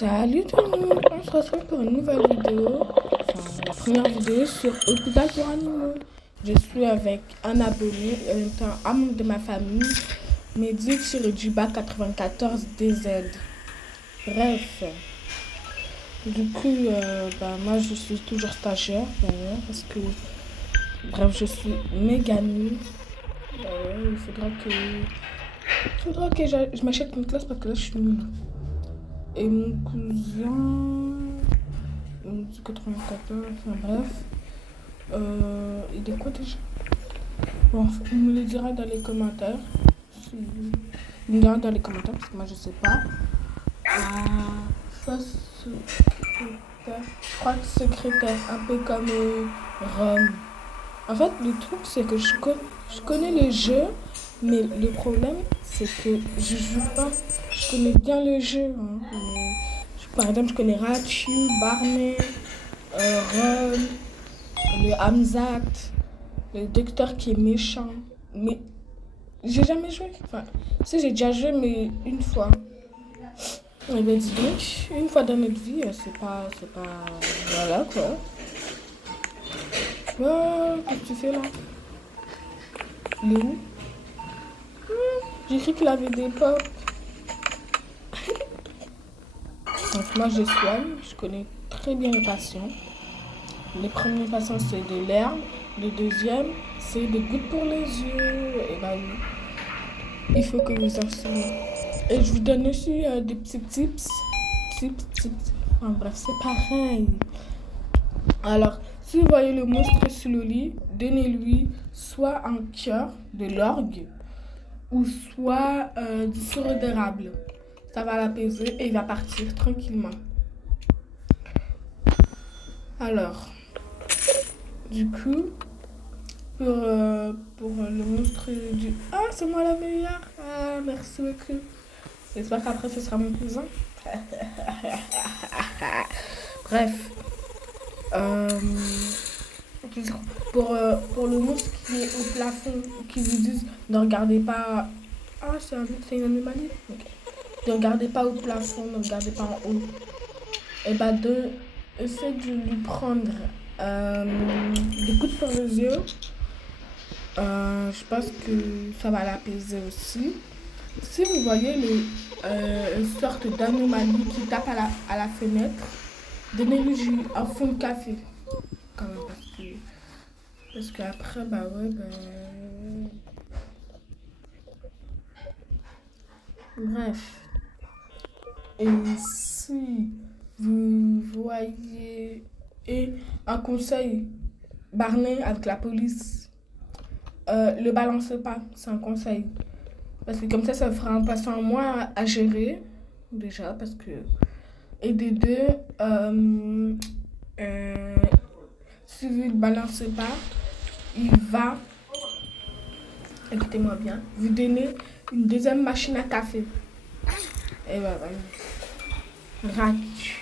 Salut tout le monde, on se retrouve pour une nouvelle vidéo, enfin la première vidéo sur Hôpital pour animaux. Je suis avec un abonné et en même temps un membre de ma famille, Mehdi-du-bas 94 DZ. Bref, du coup, moi je suis toujours stagiaire d'ailleurs parce que, bref, je suis méga nulle. Il faudra que je m'achète une classe parce que là je suis nulle. Et mon cousin, du 94, enfin bref, il est quoi déjà? Bon, il me le dira dans les commentaires. Il me dira dans les commentaires parce que moi je sais pas. Ça, secrétaire, je crois que secrétaire, un peu comme Rome. En fait, le truc c'est que je connais le jeu, mais le problème c'est que je joue pas. Je connais bien le jeu. Hein, par exemple, je connais Rachu, Barney, Ron, le Hamzat, le docteur qui est méchant. Mais j'ai jamais joué. Enfin, si j'ai déjà joué, mais une fois. Et ben dis donc, une fois dans notre vie, c'est pas. Voilà quoi. Qu'est-ce que tu fais là? Il est où? J'ai cru qu'il avait des pop. Donc moi je soigne, je connais très bien les patients. Les premiers patients c'est de l'herbe, le deuxième c'est des gouttes pour les yeux. Et bah oui, il faut que vous en soyez. Et je vous donne aussi des petits tips. Enfin bref, c'est pareil. Alors, si vous voyez le monstre sur le lit, donnez-lui soit un cœur de l'orgue ou soit du sirop d'érable. Ça va l'apaiser et il va partir tranquillement. Alors, du coup, pour le monstre du... Ah, c'est moi la meilleure. Ah, merci beaucoup. J'espère qu'après, ce sera mon cousin. Bref. Pour le monstre qui est au plafond, qui vous disent ne regardez pas... Ah, c'est une anomalie. Ok. Ne regardez pas au plafond, ne regardez pas en haut. Et essayez de lui prendre des gouttes pour les yeux. Je pense que ça va l'apaiser aussi. Si vous voyez une sorte d'anomalie qui tape à la fenêtre, donnez-lui un fond de café. Quand même, parce qu'après, bref. Et si vous voyez un conseil, Barney avec la police, le balancez pas, c'est un conseil. Parce que comme ça fera un patient moins à gérer, déjà, parce que... Et des deux, si vous ne balancez pas, il va, écoutez-moi bien, vous donner une deuxième machine à café. Et voilà. Gratuit.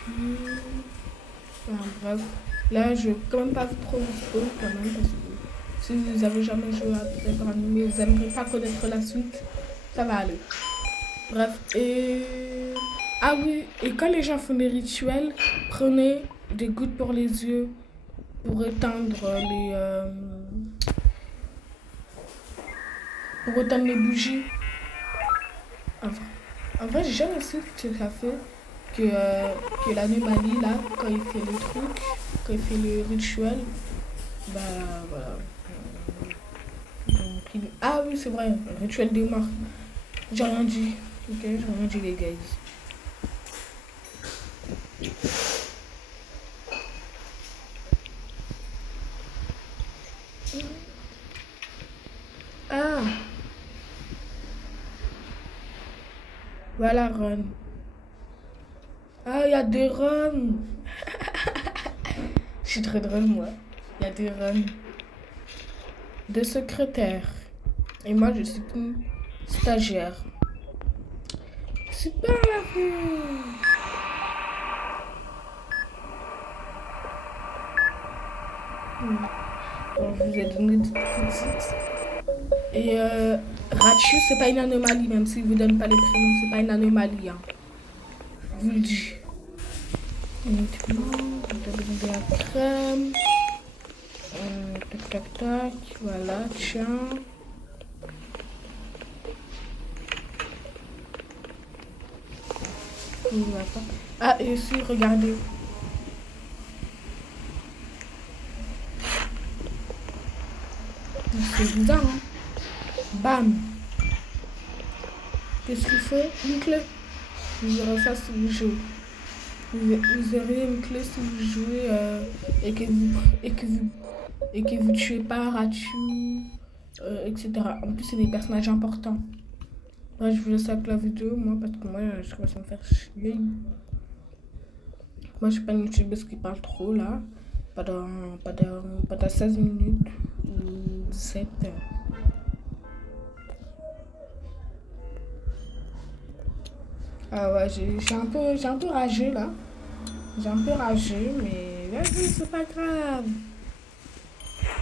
Enfin, bref. Là, je ne vais quand même pas trop vous spoiler quand même parce que si vous n'avez jamais joué à peut-être mais vous n'aimerez pas connaître la suite, ça va aller. Bref, ah oui, et quand les gens font des rituels, prenez des gouttes pour les yeux pour éteindre les bougies. En vrai, j'ai jamais su ce que ça fait que l'anomalie là, quand il fait le truc, quand il fait le rituel, voilà. Donc, ah oui, c'est vrai, le rituel des morts. J'ai rien dit, ok, j'ai rien dit les gars. Ah, voilà Ron. Ah, il y a des Ron. Je suis très drôle, moi. Il y a des Ron. Deux secrétaires. Et moi, je suis une stagiaire. Super. Bon, je vous ai donné des petites. Et Rachu, c'est pas une anomalie, même s'il vous donne pas les prénoms, c'est pas une anomalie. Hein. Je vous le dis. Uniquement, t'as besoin de la crème. Tac, tac, tac. Voilà, tiens. Ah, et aussi, regardez. C'est bizarre, hein? Bam! Qu'est-ce qu'il fait? Une clé. Vous aurez ça si vous jouez. Vous aurez une clé si vous jouez et que vous tuez pas Ratu, etc. En plus, c'est des personnages importants. Moi, je vous laisse avec la vidéo, moi, parce que moi, je commence à me faire chier. Moi, je suis pas une youtubeuse qui parle trop, là. Pendant 16 minutes ou 17. Ah ouais, j'ai un peu ragé, là. J'ai un peu ragé, mais vas-y, c'est pas grave.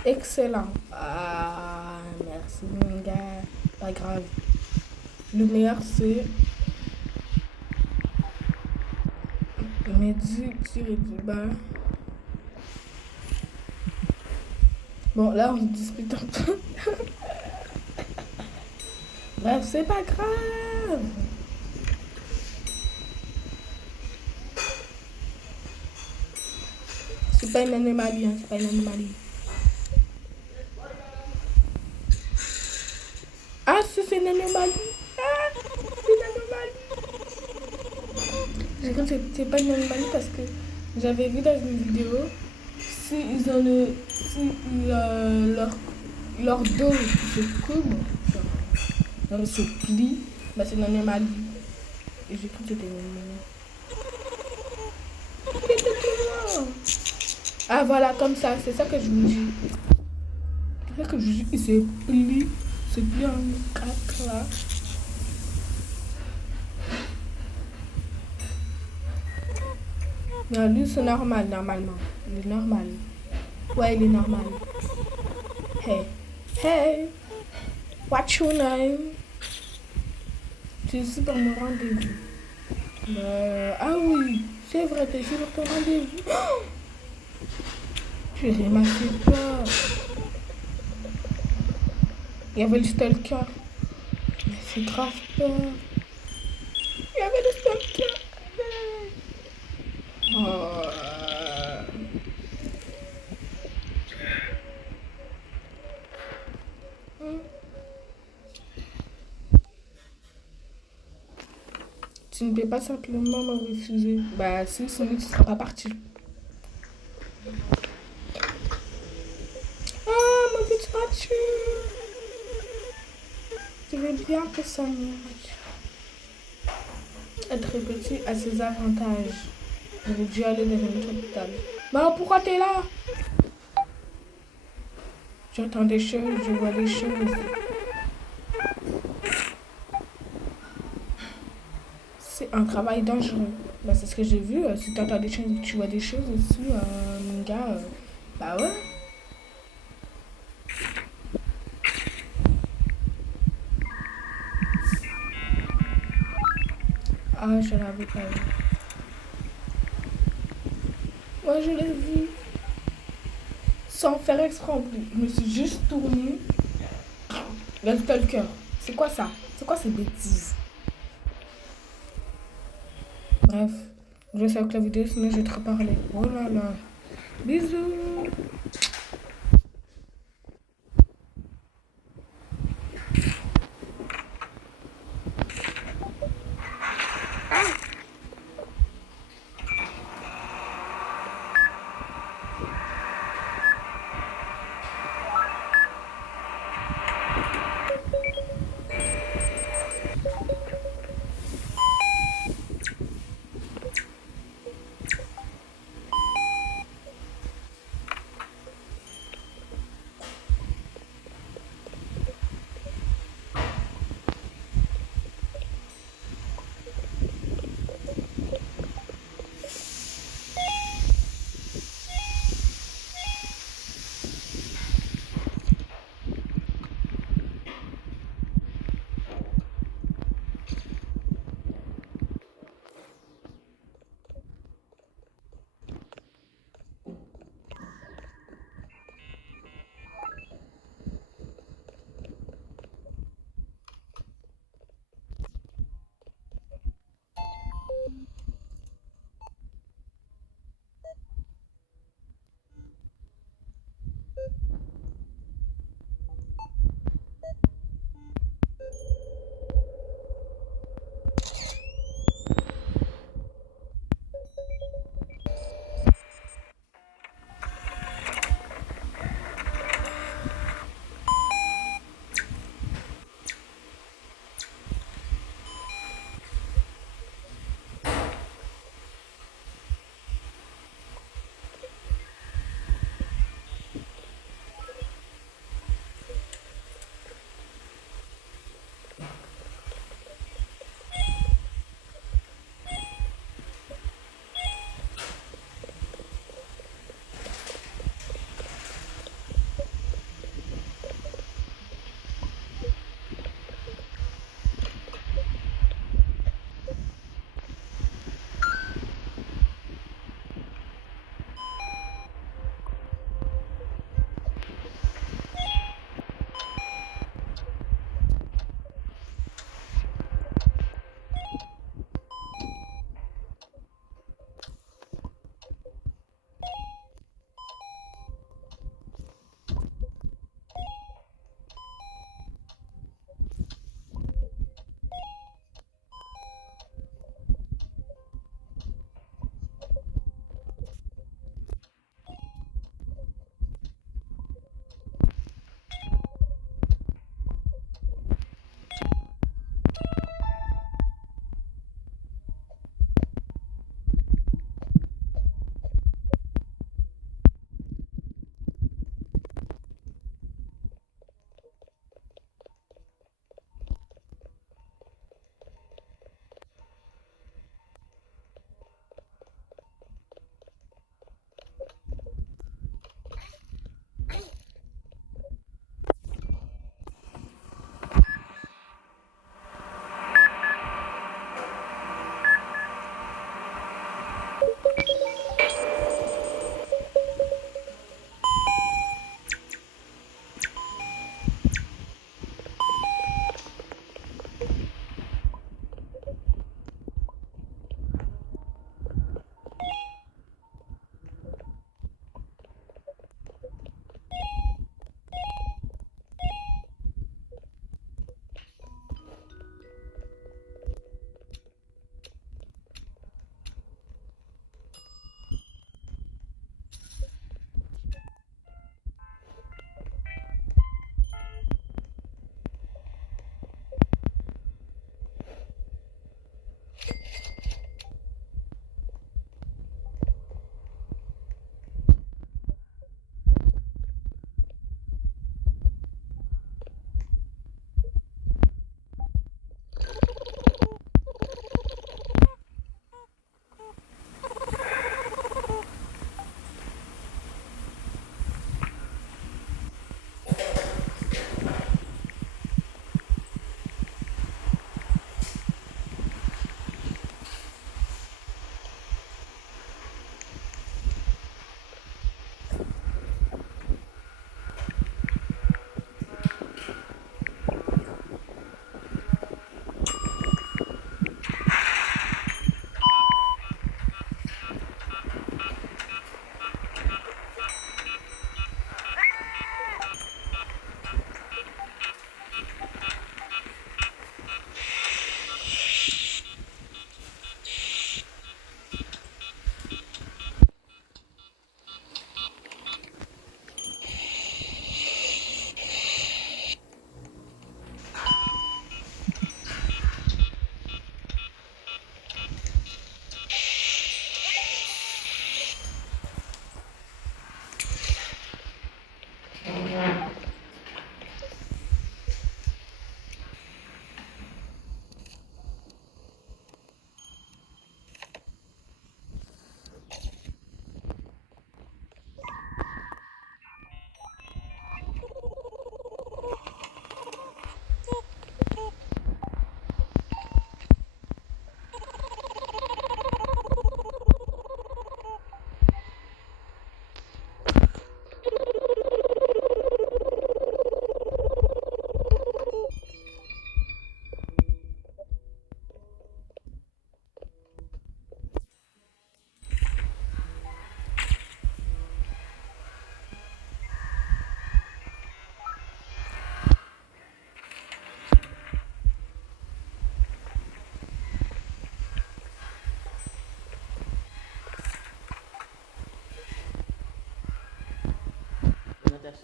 Excellent. Ah, merci, mon gars. Pas grave. Le meilleur, c'est Mehdi tiré du bas. Bon, là, on se dispute un peu. Bref, c'est pas grave. C'est pas une anomalie, hein, c'est pas une anomalie. Ah, c'est une anomalie. Ah, c'est une anomalie. J'ai cru que c'était pas une anomalie parce que j'avais vu dans une vidéo si ils ont leur dos se coupe, leur se plie, bah c'est une anomalie. Et j'ai cru que c'était une anomalie. Ah voilà, comme ça, c'est ça que je vous dis. C'est ça que je vous dis, il se plie en 4 là. Non, lui c'est normal, normalement. Il est normal. Ouais, il est normal. Hey, what's your name? Tu es ici pour mon rendez-vous. Ah oui, c'est vrai, t'es ici pour ton rendez-vous. Oh, je m'a fait peur. Il y avait le stalker. Il m'a fait grave peur. Il y avait le stalker. Oh. Tu ne peux pas simplement me refuser. Bah si, sinon tu ne seras pas parti. Ah, mon petit Ratu. Je veux bien que ça marche. Être petit a ses avantages. J'aurais dû aller dans un autre hôpital. Maman, pourquoi t'es là? J'entends des choses, je vois des choses. C'est un travail dangereux. Bah, c'est ce que j'ai vu. Si tu entends des choses, tu vois des choses aussi, mon gars. Bah ouais. Ah, je l'avais pas vu. Moi, je l'ai vu. Sans faire exprès en plus. Je me suis juste tournée. Le stalker. C'est quoi ça? C'est quoi ces bêtises? Bref. Je vais avec la vidéo, sinon je vais te reparler. Oh là là. Bisous.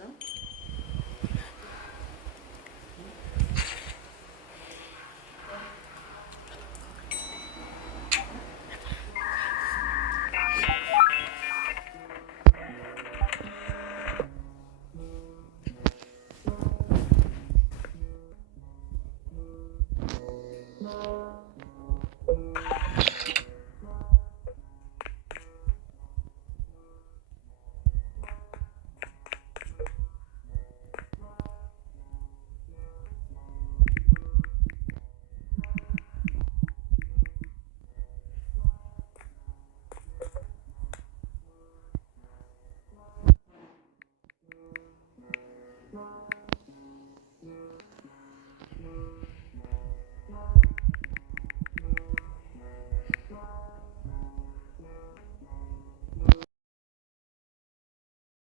hein.